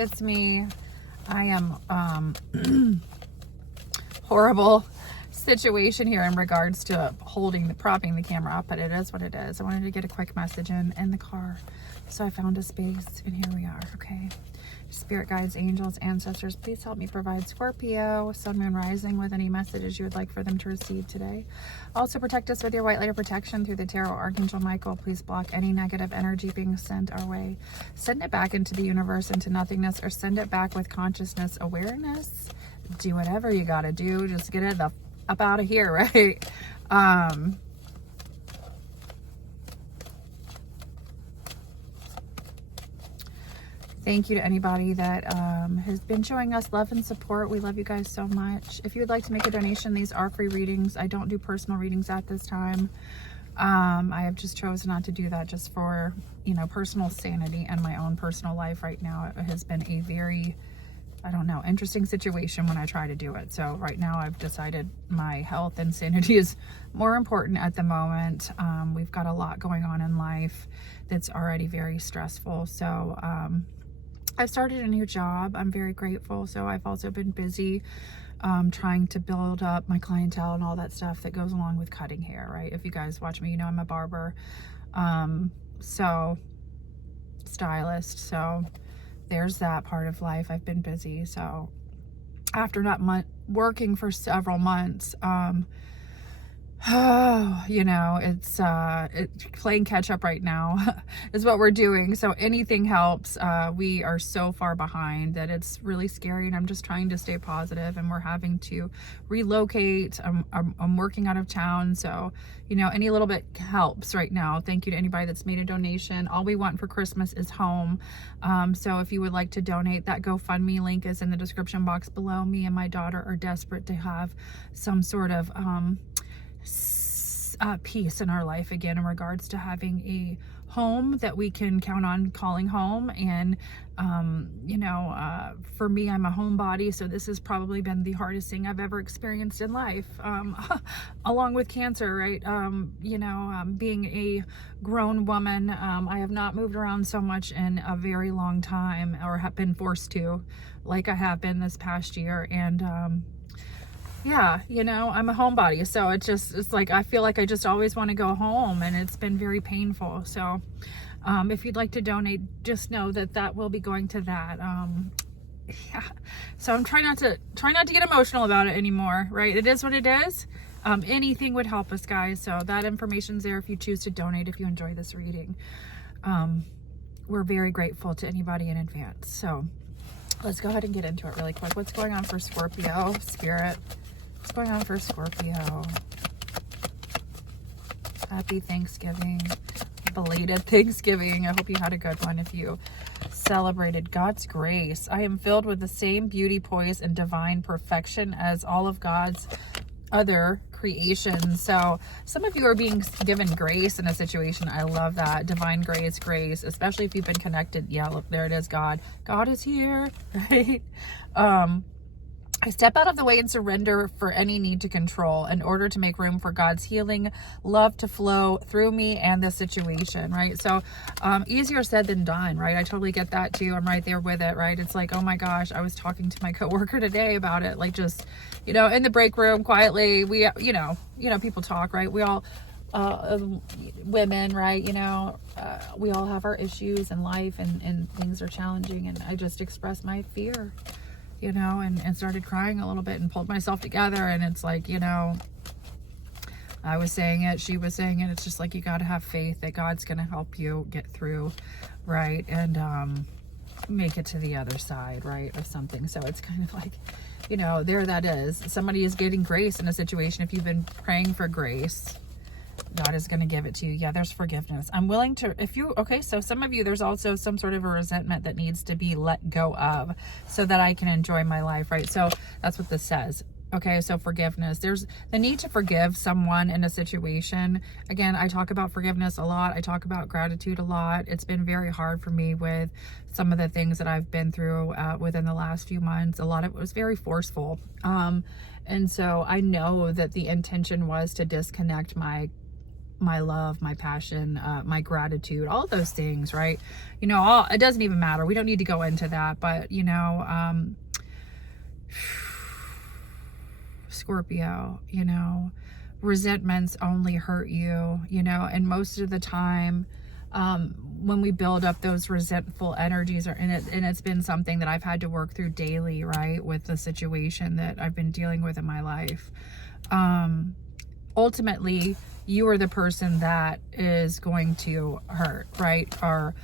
it's me. I am horrible situation here in regards to propping the camera up, but it is what it is. I wanted to get a quick message in the car, so I found a space, and here we are. Okay, spirit guides, angels, ancestors, please help me provide Scorpio, sun, moon, rising with any messages you would like for them to receive today. Also protect us with your white light of protection through the tarot. Archangel Michael, please block any negative energy being sent our way. Send it back into the universe, into nothingness, or send it back with consciousness, awareness. Do whatever you gotta do, just get it up out of here, right? Thank you to anybody that has been showing us love and support. We love you guys so much. If you would like to make a donation, these are free readings. I don't do personal readings at this time. I have just chosen not to do that, just for, you know, personal sanity and my own personal life right now. It has been a very, I don't know, interesting situation when I try to do it. So right now I've decided my health and sanity is more important at the moment. We've got a lot going on in life that's already very stressful. So I've started a new job. I'm very grateful. So I've also been busy trying to build up my clientele and all that stuff that goes along with cutting hair, right? If you guys watch me, you know I'm a barber. So stylist. So there's that part of life. I've been busy. So after not working for several months, you know, it's playing catch up right now is what we're doing. So anything helps. We are so far behind that it's really scary, and I'm just trying to stay positive, and we're having to relocate. I'm working out of town, so you know, any little bit helps right now. Thank you to anybody that's made a donation. All we want for Christmas is home. So if you would like to donate, that GoFundMe link is in the description box below. Me and my daughter are desperate to have some sort of peace in our life again, in regards to having a home that we can count on calling home. And you know, for me, I'm a homebody, so this has probably been the hardest thing I've ever experienced in life, along with cancer, right? You know, being a grown woman, I have not moved around so much in a very long time, or have been forced to, like I have been this past year. And yeah, you know, I'm a homebody, so it's like I feel like I just always want to go home, and it's been very painful. So if you'd like to donate, just know that that will be going to that. Yeah, so I'm trying not to get emotional about it anymore, right? It is what it is. Anything would help us, guys, so that information's there if you choose to donate, if you enjoy this reading. We're very grateful to anybody in advance. So let's go ahead and get into it really quick. What's going on for Scorpio, Spirit? What's going on for Scorpio? Happy Thanksgiving. Belated Thanksgiving. I hope you had a good one if you celebrated. God's grace. I am filled with the same beauty, poise, and divine perfection as all of God's other creations. So some of you are being given grace in a situation. I love that. Divine grace, especially if you've been connected. Yeah, look, there it is. God is here, right? I step out of the way and surrender for any need to control in order to make room for God's healing love to flow through me and the situation, right? So easier said than done, right? I totally get that too. I'm right there with it, right? It's like, oh my gosh, I was talking to my coworker today about it, like just, you know, in the break room quietly, we, you know, people talk, right? We all, women, right? You know, we all have our issues in life, and things are challenging, and I just expressed my fear, you know, and started crying a little bit and pulled myself together. And it's like, you know, I was saying it, she was saying it. It's just like, you got to have faith that God's going to help you get through, right? And make it to the other side, right, of something. So it's kind of like, you know, there that is. Somebody is getting grace in a situation. If you've been praying for grace, God is going to give it to you. Yeah, there's forgiveness. I'm willing to, okay, so some of you, there's also some sort of a resentment that needs to be let go of so that I can enjoy my life, right? So that's what this says. Okay, so forgiveness. There's the need to forgive someone in a situation. Again, I talk about forgiveness a lot. I talk about gratitude a lot. It's been very hard for me with some of the things that I've been through within the last few months. A lot of it was very forceful. And so I know that the intention was to disconnect my my love, my passion, my gratitude, all of those things, right? You know, it doesn't even matter. We don't need to go into that, but you know, Scorpio, you know, resentments only hurt you, you know, and most of the time, when we build up those resentful energies, and it's been something that I've had to work through daily, right, with the situation that I've been dealing with in my life. Ultimately, you are the person that is going to hurt, right? Or,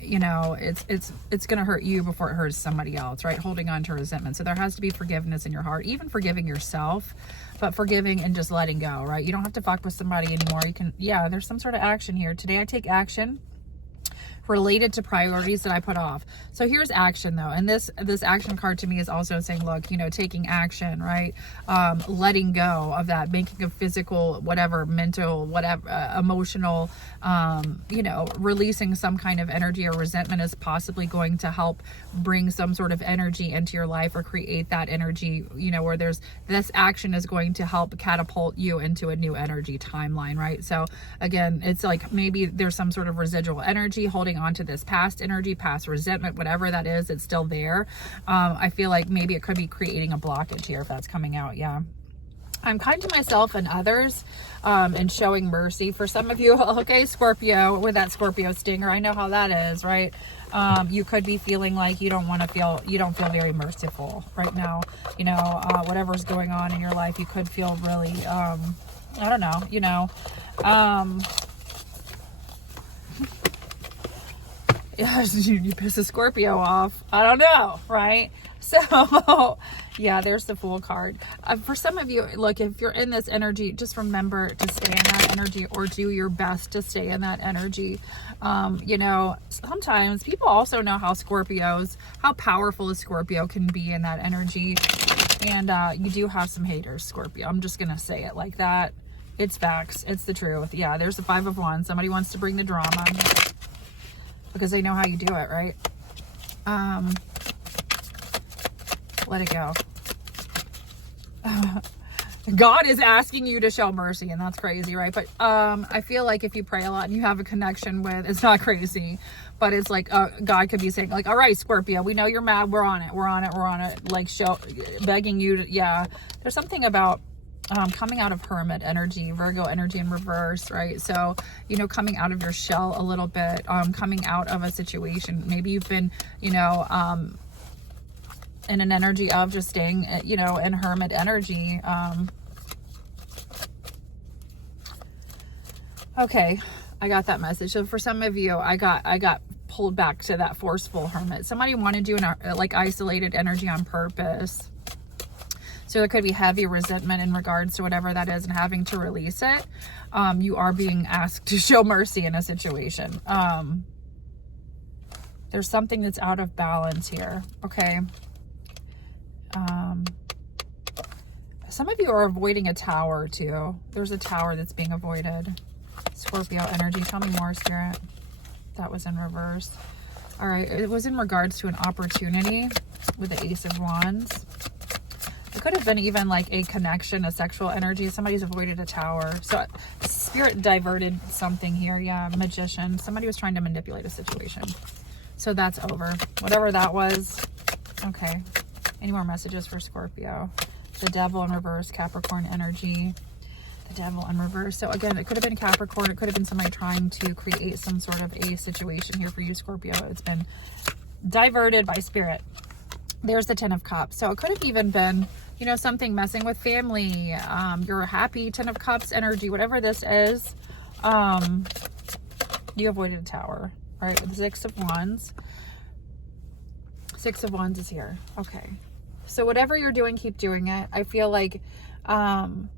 you know, it's going to hurt you before it hurts somebody else, right? Holding on to resentment. So there has to be forgiveness in your heart, even forgiving yourself, but forgiving and just letting go, right? You don't have to fuck with somebody anymore. You can, yeah, there's some sort of action here. Today I take action related to priorities that I put off. So here's action though. And this action card to me is also saying, look, you know, taking action, right? Letting go of that, making a physical, whatever, mental, whatever, emotional, you know, releasing some kind of energy or resentment is possibly going to help bring some sort of energy into your life, or create that energy, you know, where there's, this action is going to help catapult you into a new energy timeline, right? So again, it's like maybe there's some sort of residual energy holding onto this past energy, past resentment, whatever that is, it's still there. I feel like maybe it could be creating a blockage here if that's coming out. Yeah. I'm kind to myself and others, and showing mercy for some of you. Okay, Scorpio, with that Scorpio stinger, I know how that is, right? You could be feeling like you don't feel very merciful right now. You know, whatever's going on in your life, you could feel really, I don't know, you know, yeah, you piss a Scorpio off. I don't know, right? So, yeah, there's the Fool card. For some of you, look, if you're in this energy, just remember to stay in that energy, or do your best to stay in that energy. You know, sometimes people also know how powerful a Scorpio can be in that energy. And you do have some haters, Scorpio. I'm just going to say it like that. It's facts. It's the truth. Yeah, there's the Five of Wands. Somebody wants to bring the drama because they know how you do it, right? Let it go. God is asking you to show mercy, and that's crazy, right? But I feel like if you pray a lot and you have a connection with, it's not crazy, but it's like God could be saying, like, all right, Scorpio, we know you're mad, we're on it, like begging you to, yeah. There's something about coming out of Hermit energy, Virgo energy in reverse, right? So, you know, coming out of your shell a little bit, coming out of a situation. Maybe you've been, you know, in an energy of just staying, you know, in Hermit energy. Okay, I got that message. So for some of you, I got pulled back to that forceful Hermit. Somebody wanted you in a, like, isolated energy on purpose. So there could be heavy resentment in regards to whatever that is and having to release it. You are being asked to show mercy in a situation. There's something that's out of balance here. Okay. Some of you are avoiding a tower too. There's a tower that's being avoided. Scorpio energy. Tell me more, Spirit. That was in reverse. All right. It was in regards to an opportunity with the Ace of Wands. It could have been even like a connection, a sexual energy. Somebody's avoided a tower. So Spirit diverted something here. Yeah, Magician. Somebody was trying to manipulate a situation. So that's over. Whatever that was. Okay. Any more messages for Scorpio? The Devil in reverse, Capricorn energy. The Devil in reverse. So again, it could have been Capricorn. It could have been somebody trying to create some sort of a situation here for you, Scorpio. It's been diverted by Spirit. There's the Ten of Cups. So it could have even been, you know, something messing with family. You're happy, Ten of Cups energy, whatever this is. You avoided a tower, right? With the Six of Wands. Six of Wands is here. Okay. So whatever you're doing, keep doing it. I feel like I'm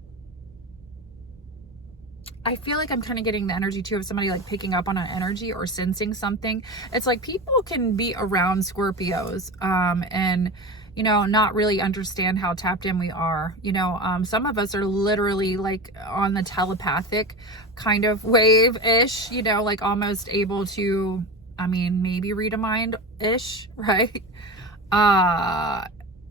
kind of getting the energy too of somebody like picking up on an energy or sensing something. It's like people can be around Scorpios and, you know, not really understand how tapped in we are. You know, some of us are literally like on the telepathic kind of wave-ish, you know, like almost able to, I mean, maybe read a mind-ish, right?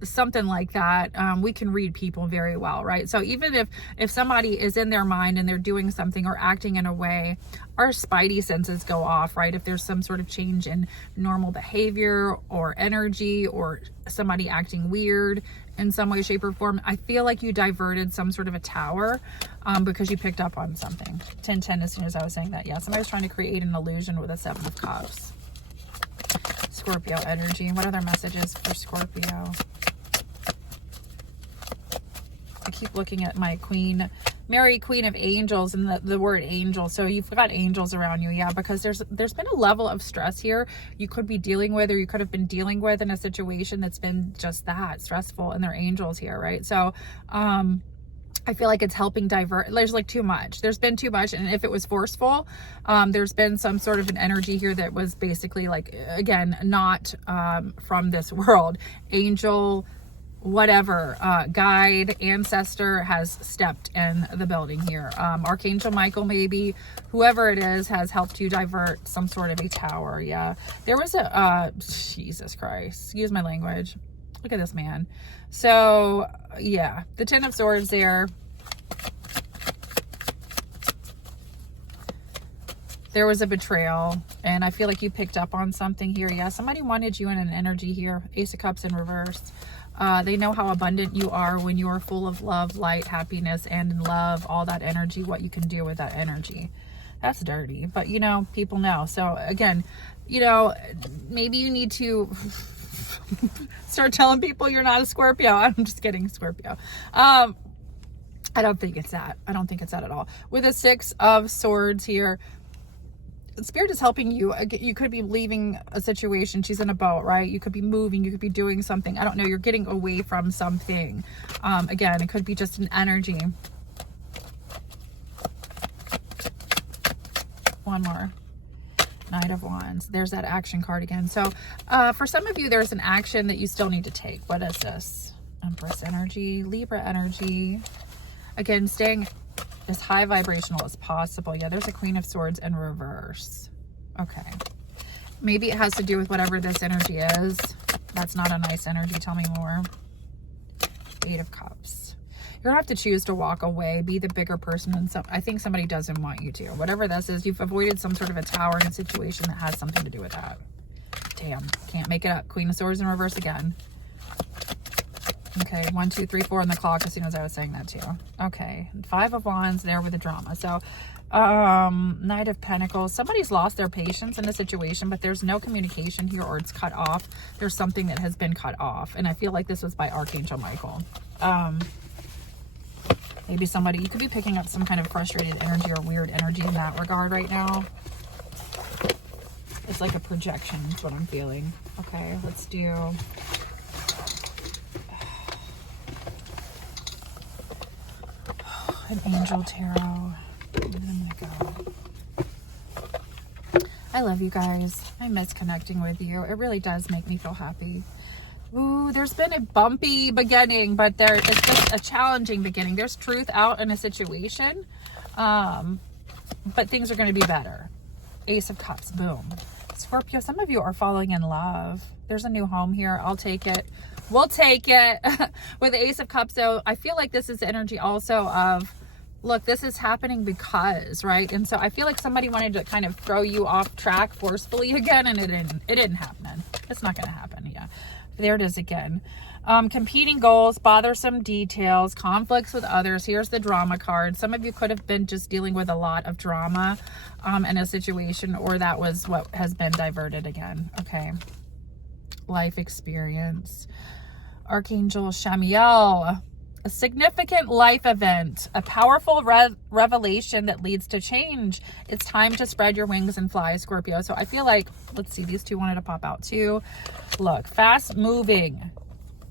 something like that. We can read people very well, right? So even if somebody is in their mind and they're doing something or acting in a way, our spidey senses go off, right? If there's some sort of change in normal behavior or energy, or somebody acting weird in some way, shape, or form, I feel like you diverted some sort of a tower because you picked up on something. 1010 as soon as I was saying that. Yeah, somebody was trying to create an illusion with a 7 of Cups. Scorpio energy. What other messages for Scorpio? I keep looking at my Queen, Mary, Queen of Angels, and the word angel. So you've got angels around you, yeah, because there's been a level of stress here you could be dealing with, or you could have been dealing with in a situation that's been just that stressful, and they're angels here, right? So I feel like it's helping divert. There's like too much. There's been too much. And if it was forceful, there's been some sort of an energy here that was basically like, again, not from this world. Angel, whatever, guide, ancestor has stepped in the building here. Archangel Michael, maybe, whoever it is, has helped you divert some sort of a tower. Yeah. There was a, Jesus Christ, excuse my language. Look at this man. So yeah, the 10 of Swords there. There was a betrayal, and I feel like you picked up on something here. Yeah, somebody wanted you in an energy here. Ace of Cups in reverse. They know how abundant you are when you are full of love, light, happiness, and in love, all that energy, what you can do with that energy. That's dirty, but you know, people know. So again, you know, maybe you need to start telling people you're not a Scorpio. I'm just kidding, Scorpio. I don't think it's that. I don't think it's that at all. With a 6 of Swords here, Spirit is helping you. You could be leaving a situation. She's in a boat, right? You could be moving. You could be doing something. I don't know. You're getting away from something. Again, it could be just an energy. One more. Knight of Wands. There's that action card again. So for some of you, there's an action that you still need to take. What is this? Empress energy, Libra energy. Again, staying as high vibrational as possible. Yeah, there's a Queen of Swords in reverse. Okay. Maybe it has to do with whatever this energy is. That's not a nice energy. Tell me more. 8 of Cups. You're gonna have to choose to walk away, be the bigger person, and I think somebody doesn't want you to. Whatever this is, you've avoided some sort of a tower in a situation that has something to do with that. Damn, can't make it up. Queen of Swords in reverse again. Okay, 1, 2, 3, 4 on the clock as soon as I was saying that too. Okay, 5 of Wands there with the drama. So, Knight of Pentacles. Somebody's lost their patience in a situation, but there's no communication here, or it's cut off. There's something that has been cut off, and I feel like this was by Archangel Michael. Maybe somebody, you could be picking up some kind of frustrated energy or weird energy in that regard right now. It's like a projection is what I'm feeling. Okay, let's do... an Angel Tarot. And then I'm gonna go. I love you guys. I miss connecting with you. It really does make me feel happy. Ooh, there's been a bumpy beginning, but it's just a challenging beginning. There's truth out in a situation, but things are going to be better. Ace of Cups, boom. Scorpio, some of you are falling in love. There's a new home here. I'll take it. We'll take it. With the Ace of Cups, though, I feel like this is the energy also of, look, this is happening because, right? And so I feel like somebody wanted to kind of throw you off track forcefully again, and it didn't happen. It's not going to happen. Yeah. There it is again. Competing goals, bothersome details, conflicts with others. Here's the drama card. Some of you could have been just dealing with a lot of drama in a situation, or that was what has been diverted again. Okay. Life experience. Archangel Shamiel. A significant life event, a powerful revelation that leads to change. It's time to spread your wings and fly, Scorpio. So I feel like, let's see, these two wanted to pop out too. Look, fast moving.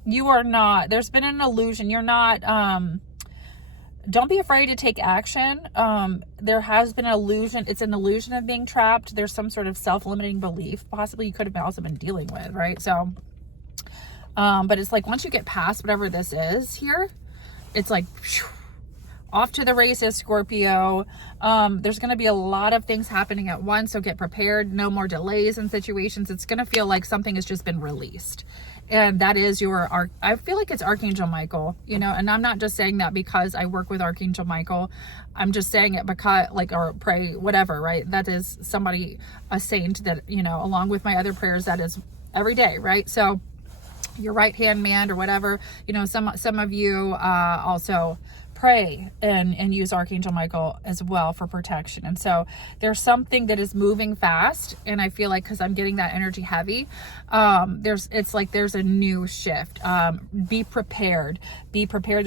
You are not, there's been an illusion. You're not, don't be afraid to take action. There has been an illusion. It's an illusion of being trapped. There's some sort of self-limiting belief possibly you could have also been dealing with, right? So, but it's like once you get past whatever this is here, it's like whew, off to the races, Scorpio. There's going to be a lot of things happening at once, so get prepared. No more delays in situations. It's going to feel like something has just been released. And that is your, I feel like it's Archangel Michael, you know, and I'm not just saying that because I work with Archangel Michael. I'm just saying it because, like, or pray, whatever, right? That is somebody, a saint that, you know, along with my other prayers, that is every day, right? So your right hand man or whatever, you know, some of you also pray and use Archangel Michael as well for protection. And so there's something that is moving fast, and I feel like, because I'm getting that energy heavy, it's like there's a new shift. Be prepared. There's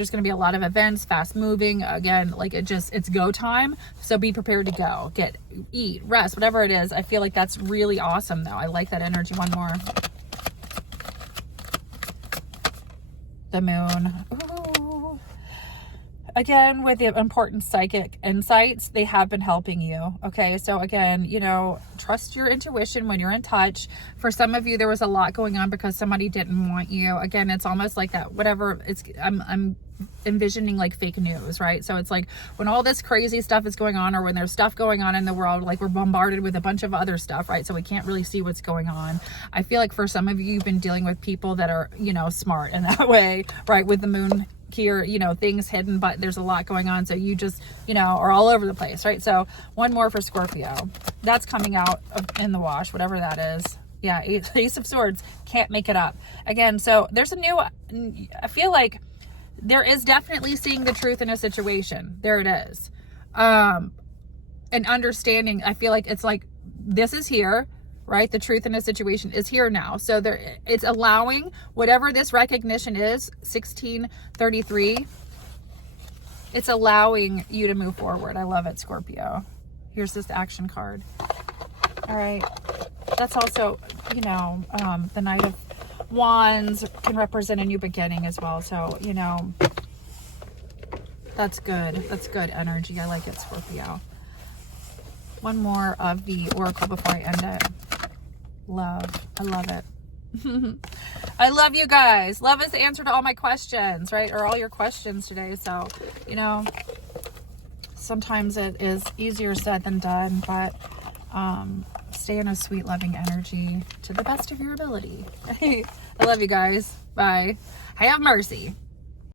going to be a lot of events, fast moving. Again, like it's go time. So be prepared to go, eat, rest, whatever it is. I feel like that's really awesome though. I like that energy. One more. The moon. Ooh. Again, with the important psychic insights, they have been helping you. Okay. So again, you know, trust your intuition when you're in touch. For some of you, there was a lot going on because somebody didn't want you. Again, it's almost like that, whatever I'm envisioning, like fake news, right? So it's like when all this crazy stuff is going on, or when there's stuff going on in the world, like we're bombarded with a bunch of other stuff, right? So we can't really see what's going on. I feel like for some of you, you've been dealing with people that are, you know, smart in that way, right? With the moon here, you know, things hidden, but there's a lot going on. So you just, you know, are all over the place, right? So one more for Scorpio. That's coming out in the wash, whatever that is. Yeah, Ace of Swords. Can't make it up. Again, so there's I feel like there is definitely seeing the truth in a situation. There it is. And understanding, I feel like it's like, this is here, right? The truth in a situation is here now. So it's allowing whatever this recognition is, 1633, it's allowing you to move forward. I love it, Scorpio. Here's this action card. All right. That's also, you know, the Knight of Wands can represent a new beginning as well. So, you know, that's good. That's good energy. I like it, Scorpio. One more of the oracle before I end it. Love. I love it. I love you guys. Love is the answer to all my questions, right? Or all your questions today. So, you know, sometimes it is easier said than done, but stay in a sweet, loving energy to the best of your ability. I love you guys. Bye. Have mercy.